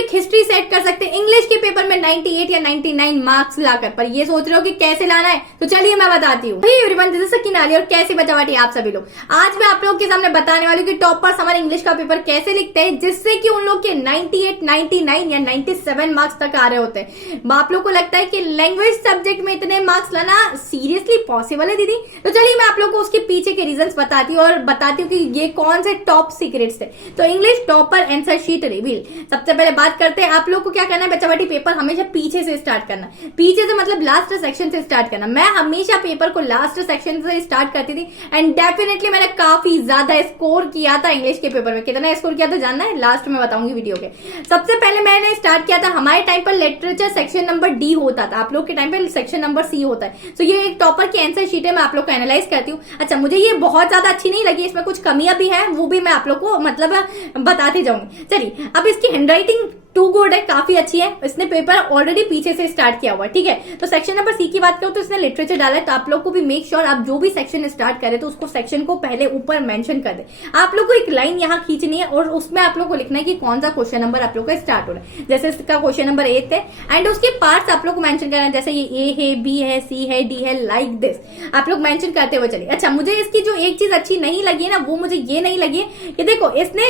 Quick history set कर सकते हैं इंग्लिश के पेपर में 98 या 99 मार्क्स लाकर। पर ये सोच रहे हो कि कैसे लाना है, तो चलिए मैं बताती हूँ। एवरीवन, दिस इज सकीनाली और कैसे बचावाटी आप सभी लोग। आज मैं आप लोगों के सामने बताने वाली हूँ कि टॉपर्स हमारे इंग्लिश का पेपर कैसे लिखते हैं जिससे कि उन लोग के 98, 99 या 97 मार्क्स तक आ रहे होते हैं। आप लोग को लगता है कि लैंग्वेज सब्जेक्ट में इतने मार्क्स लाना सीरियसली पॉसिबल है दीदी? तो चलिए मैं आप लोग को उसके पीछे के रीजंस बताती हूँ और बताती हूँ कि ये कौन से टॉप सीक्रेट्स है। तो English topper answer sheet reveal. सबसे पहले बात करते हैं आप लोग को क्या करना है। बच्चावाटी पेपर हमेशा पीछे से स्टार्ट करना, पीछे से मतलब लास्ट सेक्शन से स्टार्ट करना। मैं हमेशा पेपर को लास्ट सेक्शन से स्टार्ट करती थी एंड डेफिनेटली मैंने काफी ज्यादा स्कोर किया था इंग्लिश के पेपर में। कितना स्कोर किया था जानना है? लास्ट में बताऊंगी वीडियो के। सबसे पहले मैंने स्टार्ट किया था, हमारे टाइम पर लिटरेचर सेक्शन नंबर डी होता था, आप लोग के टाइम पर सेक्शन नंबर सी होता है। तो ये एक टॉपर की आंसर शीट है, मैं आप लोग को एनालाइज करती हूँ। अच्छा, मुझे ये बहुत ज्यादा अच्छी नहीं लगी, इसमें कुछ कमियां भी है, वो भी मैं आप लोग को मतलब बताती जाऊंगी। चलिए, अब इसकी हैंडराइटिंग टू गुड है, काफी अच्छी है। इसने पेपर ऑलरेडी पीछे से स्टार्ट किया हुआ है, ठीक है। तो सेक्शन नंबर सी की बात करूं तो इसने लिटरेचर डाला है। तो आप लोग को भी मेक श्योर आप जो भी सेक्शन स्टार्ट करें तो उसको सेक्शन को पहले ऊपर मेंशन कर दे। आप लोग को एक लाइन यहाँ खींचनी है और उसमें आप लोग को लिखना है कि कौन सा क्वेश्चन नंबर आप लोग का स्टार्ट हो रहा है। जैसे इसका क्वेश्चन नंबर 8 है एंड उसके पार्ट्स आप लोग को मेंशन करना है, जैसे ये ए है, बी है, सी है, डी है, लाइक दिस आप लोग मेंशन करते हुए चलिए। अच्छा, मुझे इसकी जो एक चीज अच्छी नहीं लगी है ना, वो मुझे ये नहीं लगी है कि देखो इसने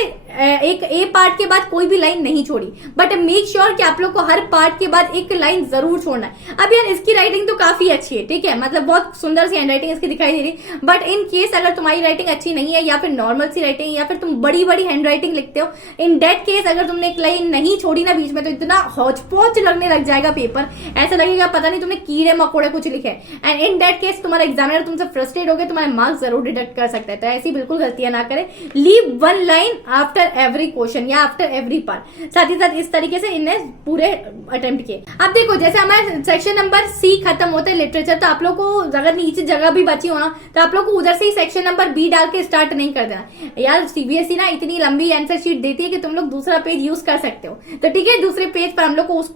एक ए पार्ट के बाद कोई भी लाइन नहीं छोड़ी, बट मेक श्योर कि आप लोग को हर पार्ट के बाद एक लाइन जरूर छोड़ना है। अब यार इसकी राइटिंग तो काफी अच्छी है, ठीक है, मतलब बहुत सुंदर सी हैंडराइटिंग इसकी दिखाई दे रही, बट इन केस अगर तुम्हारी राइटिंग अच्छी नहीं है या फिर नॉर्मल सी राइटिंग या फिर तुम बड़ी बड़ी हैंडराइटिंग लिखते हो, इन डेट केस अगर तुमने एक लाइन नहीं छोड़ी ना बीच में, तो इतना हौच-पौच लगने लग जाएगा पेपर, ऐसा लगेगा पता नहीं तुमने कीड़े मकोड़े कुछ लिखे। एंड इन डेट केस तुम्हारा एग्जामिनर तुमसे फ्रस्ट्रेट हो गए, तुम्हारे मार्क्स जरूर डिडक्ट कर सकता है। तो ऐसी बिल्कुल गलतियां ना करें। Leave one line after every question या आफ्टर एवरी पार्ट। साथ ही साथ इस तरीके से इन्हें पूरे अटेम्प्ट किए। अब देखो, जैसे हमारे सेक्शन नंबर सी खत्म होता है लिटरेचर, तो आप लोग को अगर नीचे जगह भी बची हो ना, तो आप लोग को उधर से ही सेक्शन नंबर बी डाल के स्टार्ट नहीं कर देना। यार सीबीएसई ना इतनी लंबी आंसर शीट देती है कि तुम लोग दूसरा पेज यूज कर सकते हो। तो ठीक है, दूसरे पेज पर हम लोग को उस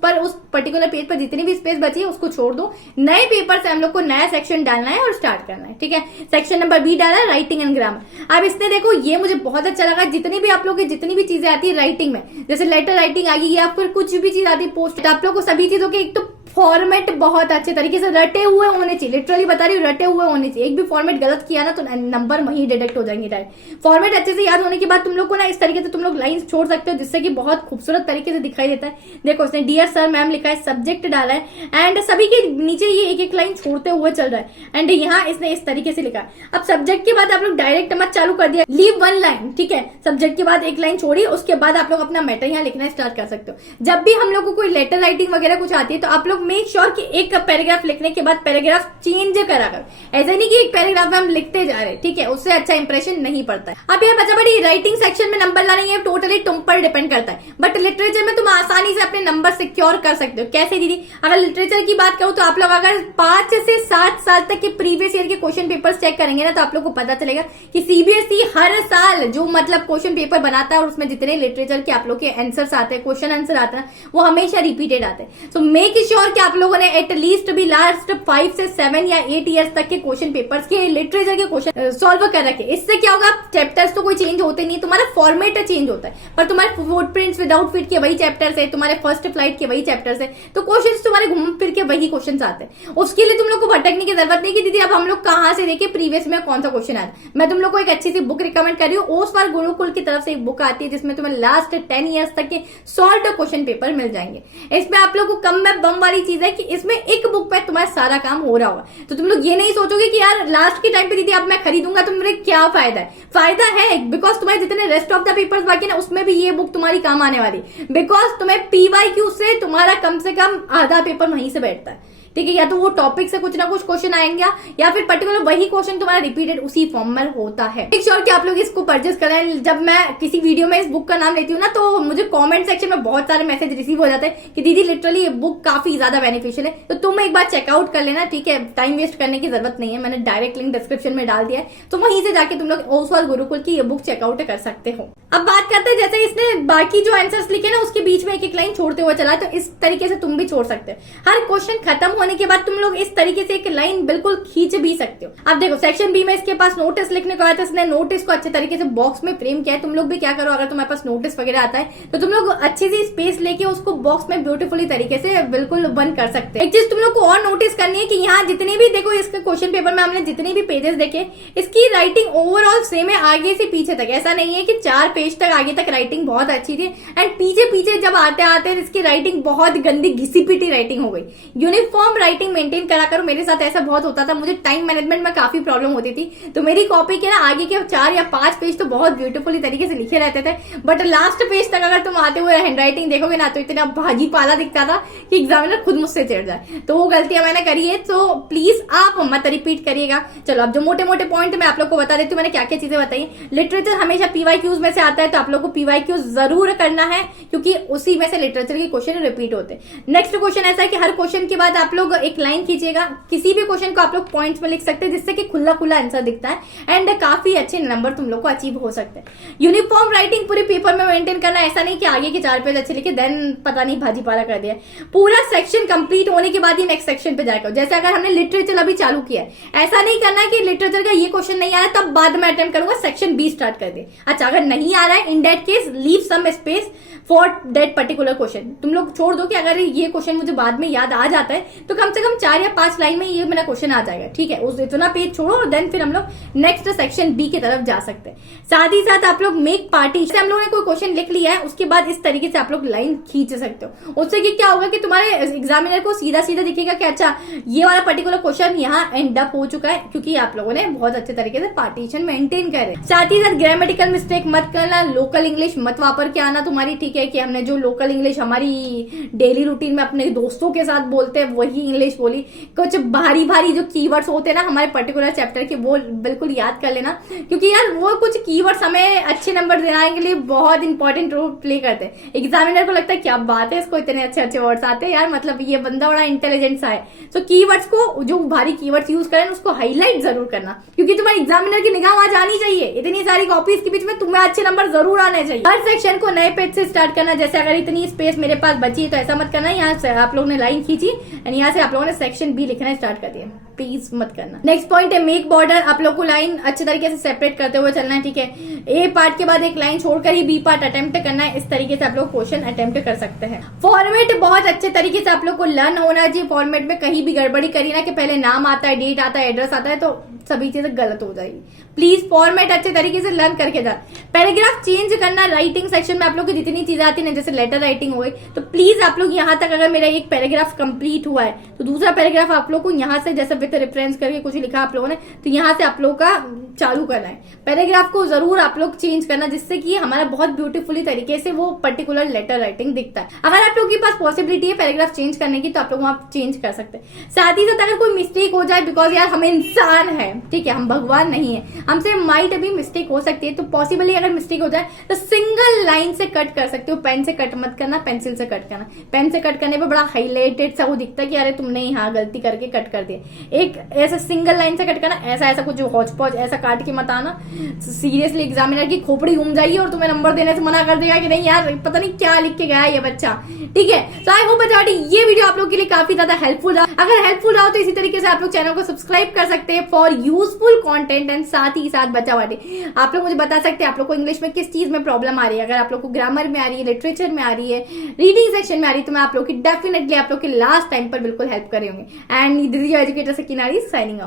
पर्टिकुलर पेज पर जितनी भी स्पेस बची है उसको छोड़ दो। नए पेपर से हम लोग को नया सेक्शन डालना है और स्टार्ट करना है, ठीक है। सेक्शन नंबर बी डाला है, राइटिंग एंड ग्रामर। अब इसने देखो, ये मुझे बहुत अच्छा लगा, जितनी भी आप लोग की जितनी भी चीजें आती है राइटिंग में, जैसे लेटर राइटिंग आ गई या फिर कुछ भी चीज आती है पोस्ट, तो आप लोग को सभी चीजों के एक तो फॉर्मेट बहुत अच्छे तरीके से रटे हुए होने चाहिए। लिटरली बता रही हूँ, रटे हुए होने चाहिए। एक भी फॉर्मेट गलत किया ना तो नंबर वहीं डिडक्ट हो जाएंगे डायरेक्ट। फॉर्मेट अच्छे से याद होने के बाद तुम लोग को ना इस तरीके से तुम लोग लाइंस छोड़ सकते हो जिससे कि बहुत खूबसूरत तरीके से दिखाई देता है। देखो, उसने डियर सर मैम लिखा है, सब्जेक्ट डाला है एंड सभी के नीचे ये एक एक लाइन छोड़ते हुए चल रहा है एंड यहाँ इसने इस तरीके से लिखा है। अब सब्जेक्ट के बाद आप लोग डायरेक्ट मत चालू कर दिया, लीव वन लाइन, ठीक है। सब्जेक्ट के बाद एक लाइन छोड़ी, उसके बाद आप लोग अपना मैटर यहाँ लिखना स्टार्ट कर सकते हो। जब भी हम लोग को कोई लेटर राइटिंग वगैरह कुछ आती है तो आप लोग मेक श्योर कि एक पैराग्राफ लिखने के बाद पैराग्राफ चेंज करा कर, ऐसे नहीं कि एक पैराग्राफ में हम लिखते जा रहे हैं, ठीक है, उससे अच्छा इंप्रेशन नहीं पड़ता है। अब यार बच्चा बड़ी राइटिंग सेक्शन में नंबर लाना ये टोटली तुम पर डिपेंड करता है, बट लिटरेचर में तुम आसानी से अपने नंबर सिक्योर कर सकते हो। कैसे दीदी? अगर लिटरेचर की बात करूं तो आप लोग अगर 5 से 7 साल तक के प्रीवियस ईयर के क्वेश्चन पेपर्स चेक करेंगे ना, तो आप लोग को पता चलेगा कि सीबीएसई हर साल जो मतलब क्वेश्चन पेपर बनाता है और उसमें जितने लिटरेचर के आप लोग के आंसर्स आते हैं, क्वेश्चन आंसर आते हैं, वो हमेशा रिपीटेड आते हैं। सो मेक श्योर कि आप लोगों ने एटलीस्ट भी लास्ट 5 से 7 या 8 ईयर्स तक के क्वेश्चन पेपर्स के लिटरेचर के क्वेश्चन सॉल्व कर रखे। इससे क्या होगा, चैप्टर्स तो कोई चेंज होते नहीं, तुम्हारा फॉर्मेट चेंज होता है, पर तुम्हारे फुटप्रिंट्स विदाउट फिट के वही चैप्टर्स है, तुम्हारे फर्स्ट फ्लाइट के वही चैप्टर्स है, तो क्वेश्चंस तुम्हारे घूम फिर के वही क्वेश्चंस आते हैं। उसके लिए तुम लोग को भटकने की जरूरत नहीं कि दीदी अब हम लोग कहां से देखें प्रीवियस में कौन सा क्वेश्चन आया। मैं तुम लोग को एक अच्छी सी बुक रिकमेंड कर रही हूँ, ओसवाल गुरुकुल की तरफ से एक बुक आती है जिसमें तुम्हें लास्ट 10 ईयर्स तक के सॉल्व क्वेश्चन पेपर मिल जाएंगे। इसमें आप लोग को कम में बम वाली चीज है कि इसमें एक बुक पे तुम्हारा सारा काम हो रहा होगा। तो तुम लोग ये नहीं सोचोगे कि यार लास्ट के टाइम पे दीदी अब मैं खरीदूंगा तो मेरे क्या फायदा है। फायदा है, बिकॉज तुम्हारे जितने रेस्ट ऑफ द पेपर्स बाकी ना उसमें भी ये बुक तुम्हारी काम आने वाली, बिकॉज तुम्हें पीवाईक्यू से तुम्हारा कम से कम आधा पेपर वहीं से बैठता है, ठीक है। या तो वो टॉपिक से कुछ ना कुछ क्वेश्चन आएंगे या फिर पर्टिकुलर वही क्वेश्चन तुम्हारा रिपीटेड उसी फॉर्म में होता है। मेक श्योर कि आप लोग इसको परचेज करें। जब मैं किसी वीडियो में इस बुक का नाम लेती हूँ ना, तो मुझे कमेंट सेक्शन में बहुत सारे मैसेज रिसीव हो जाते हैं कि दीदी लिटरली ये बुक काफी ज्यादा बेनिफिशियल है, तो तुम एक बार चेकआउट कर लेना, ठीक है। टाइम वेस्ट करने की जरूरत नहीं है, मैंने डायरेक्ट लिंक डिस्क्रिप्शन में डाल दिया है, तो वहीं से जाके तुम लोग ओसवाल गुरुकुल की ये बुक चेकआउट कर सकते हो। अब बात करते हैं, जैसे इसने बाकी जो आंसर्स लिखे ना उसके बीच में एक एक लाइन छोड़ते हुए चला, तो इस तरीके से तुम भी छोड़ सकते हो। हर क्वेश्चन खत्म होने के बाद तुम लोग इस तरीके से एक लाइन बिल्कुल खींच भी सकते हो। अब देखो सेक्शन बी में इसके पास नोटिस लिखने को आया था, इसने नोटिस को अच्छे तरीके से बॉक्स में फ्रेम किया है। तुम लोग भी क्या करो, अगर तुम्हारे पास नोटिस वगैरह आता है तो तुम लोग अच्छी सी स्पेस लेके उसको बॉक्स में ब्यूटीफुली तरीके से बिल्कुल बंद कर सकते हैं। एक चीज तुम लोग को और नोटिस करनी है कि यहाँ जितने भी देखो इसके क्वेश्चन पेपर में हमने जितने भी पेजेस देखे, इसकी राइटिंग ओवरऑल सेम है आगे से पीछे तक। ऐसा नहीं है कि 4 पेज तक आगे तक राइटिंग बहुत अच्छी थी एंड पीछे पीछे जब आते आते इसकी राइटिंग बहुत गंदी घिसी पिटी राइटिंग हो गई। यूनिफॉर्म राइटिंग मेंटेन करा करो। मेरे साथ ऐसा बहुत होता था, मुझे टाइम मैनेजमेंट में काफी प्रॉब्लम होती थी, तो मेरी कॉपी के ना आगे के 4 या 5 पेज तो बहुत ब्यूटीफुली तरीके से लिखे रहते थे, बट लास्ट पेज तक अगर तुम आते हुए हैंड राइटिंग देखोगे ना तो इतना भाजी पाला दिखता था कि एग्जामिनर खुद मुझसे चिढ़ जाए। तो वो गलतियां मैंने करी है, तो प्लीज आप मत रिपीट करिएगा। चलो अब जो मोटे मोटे पॉइंट मैं आप लोग को बता देती हूँ मैंने क्या क्या चीजें बताई। लिटरेचर हमेशा पीवाईक्यूज में से आता है, तो आप लोग को पीवाईक्यूज जरूर करना है क्योंकि उसी में से लिटरेचर के क्वेश्चन रिपीट होते हैं। नेक्स्ट क्वेश्चन ऐसा है कि हर क्वेश्चन के बाद आप लोग एक लाइन खींचिएगा। किसी भी क्वेश्चन को आप लोग पॉइंट्स में लिख सकते हैं जिससे कि खुला खुला आंसर दिखता है एंड काफी अच्छे नंबर तुम लोग को अचीव हो सकते हैं। यूनिफॉर्म राइटिंग पूरे पेपर में मेंटेन करना, ऐसा नहीं कि आगे के 4 पेज अच्छे लिखे देन पता नहीं भाजी पाला कर दिया। पूरा सेक्शन कंप्लीट होने के बाद ही नेक्स्ट सेक्शन पे जाएगा। जैसे अगर हमने लिटरेचर अभी चालू किया है, ऐसा नहीं करना है कि लिटरेचर का ये क्वेश्चन नहीं आ रहा तब बाद में अटेम्प्ट करूंगा, सेक्शन बी स्टार्ट कर दे। अच्छा अगर नहीं आ रहा है, in that case leave some space for that particular question. तुम लोग छोड़ दो कि अगर ये क्वेश्चन मुझे बाद में याद आ जाता है तो कम से कम 4 या 5 लाइन में ये मेरा क्वेश्चन आ जाएगा, ठीक है। उस इतना पेज छोड़ो और देन फिर हम लोग नेक्स्ट सेक्शन बी की तरफ जा सकते हैं। साथ ही साथ आप लोग मेक पार्टी से हम लोगों ने कोई क्वेश्चन लिख लिया है, उसके बाद इस तरीके से आप लोग लाइन खींच सकते हो। उससे कि क्या होगा कि तुम्हारे एग्जामिनर को सीधा सीधा दिखेगा कि अच्छा ये वाला पर्टिकुलर क्वेश्चन यहाँ एंड अप हो चुका है, क्योंकि आप लोगों ने बहुत अच्छे तरीके से पार्टीशन मेंटेन करे। साथ ही साथ ग्रामेटिकल मिस्टेक मत करना, लोकल इंग्लिश मत वापर के आना तुम्हारी, ठीक है। कि हमने जो लोकल इंग्लिश हमारी डेली रूटीन में अपने दोस्तों के साथ बोलते हैं वही इंग्लिश बोली। कुछ भारी भारी जो कीवर्ड्स होते हैं ना हमारे पर्टिकुलर चैप्टर के, वो बिल्कुल याद कर लेना, क्योंकि यार वो कुछ कीवर्ड्स हमें अच्छे नंबर दिलाने के लिए बहुत इंपॉर्टेंट रोल प्ले करते हैं। एग्जामिनर को लगता है क्या बात है, इसको इतने अच्छे अच्छे वर्ड्स आते हैं यार, मतलब ये बंदा बड़ा इंटेलिजेंट सा है। तो कीवर्ड्स को जो भारी कीवर्ड्स यूज करें उसको हाईलाइट जरूर करना, क्योंकि तुम्हारे एग्जामिनर की निगाह वहां जानी चाहिए। इतनी सारी कॉपीज के बीच में तुम्हें अच्छे नंबर जरूर आने चाहिए। हर सेक्शन को नए पेज से स्टार्ट करना। जैसे अगर इतनी स्पेस मेरे पास बची है तो ऐसा मत करना, यहाँ से आप लोगों ने लाइन खींची एंड यहाँ से आप लोगों ने सेक्शन बी लिखना स्टार्ट कर दिया, प्लीज मत करना। नेक्स्ट पॉइंट है मेक बॉर्डर। आप लोग को लाइन अच्छे तरीके से सेपरेट करते हुए चलना है, ठीक है। ए पार्ट के बाद एक लाइन छोड़कर ही बी पार्ट अटेम्प्ट करना है। इस तरीके से आप लोग क्वेश्चन अटेम्प्ट कर सकते हैं। फॉर्मेट बहुत अच्छे तरीके से आप लोग को लर्न होना चाहिए। फॉर्मेट में कहीं भी गड़बड़ी करी ना कि पहले नाम आता है, डेट आता है, एड्रेस आता है, तो सभी चीजें गलत हो जाएगी। प्लीज फॉर्मेट अच्छे तरीके से लर्न करके जा। पैराग्राफ चेंज करना, राइटिंग सेक्शन में आप लोग को जितनी चीजें आती है ना, जैसे लेटर राइटिंग हो गई, तो प्लीज आप लोग यहाँ तक अगर मेरा एक पैराग्राफ कंप्लीट हुआ है तो दूसरा पैराग्राफ आप लोग को यहाँ से जैसे विद रेफरेंस करके कुछ लिखा आप लोगों ने, तो यहाँ से आप लोग का चालू करना है। पैराग्राफ को जरूर आप लोग चेंज करना जिससे कि हमारा बहुत ब्यूटीफुली तरीके से वो पर्टिकुलर लेटर राइटिंग दिखता है। अगर आप लोग के पास पॉसिबिलिटी है पैराग्राफ चेंज करने की तो आप लोग वहां चेंज कर सकते हैं। साथ ही साथ अगर कोई मिस्टेक हो जाए, बिकॉज यार हम इंसान है, ठीक है, हम भगवान नहीं है, हमसे माइट अभी मिस्टेक हो सकती है, तो पॉसिबली अगर मिस्टेक हो जाए तो सिंगल लाइन से कट कर सकते हो। पेन से कट मत करना, पेंसिल से कट करना। पेन से कट करने पे बड़ा हाईलाइटेड सा वो दिखता है कि अरे तुमने यहाँ गलती करके कट कर दिया। एक ऐसा सिंगल लाइन से कट करना, ऐसा ऐसा कुछ हौच पौच ऐसा काट के मत आना, सीरियसली एग्जामिनर की खोपड़ी घूम जाएगी और तुम्हें नंबर देने से मना कर देगा कि नहीं यार पता नहीं क्या लिख के गया है ये बच्चा, ठीक है। सो आई होप बच्चा ये वीडियो आप लोग के लिए काफी ज्यादा हेल्पफुल रहा। अगर हेल्पफुल रहा तो इसी तरीके से आप लोग चैनल को सब्सक्राइब कर सकते हैं फॉर यूजफुल कंटेंट एंड साथ ही साथ बच्चा वाटे आप लोग मुझे बता सकते हैं आप लोग को इंग्लिश में किस चीज में प्रॉब्लम आ रही है। अगर आप लोग को ग्रामर में आ रही है, लिटरेचर में आ रही है, रीडिंग सेक्शन में आ रही है, तो मैं आप लोग की डेफिनेटली आप लोग के लास्ट टाइम पर बिल्कुल हेल्प कर रही होंगे। And this is your educator Sakina signing off.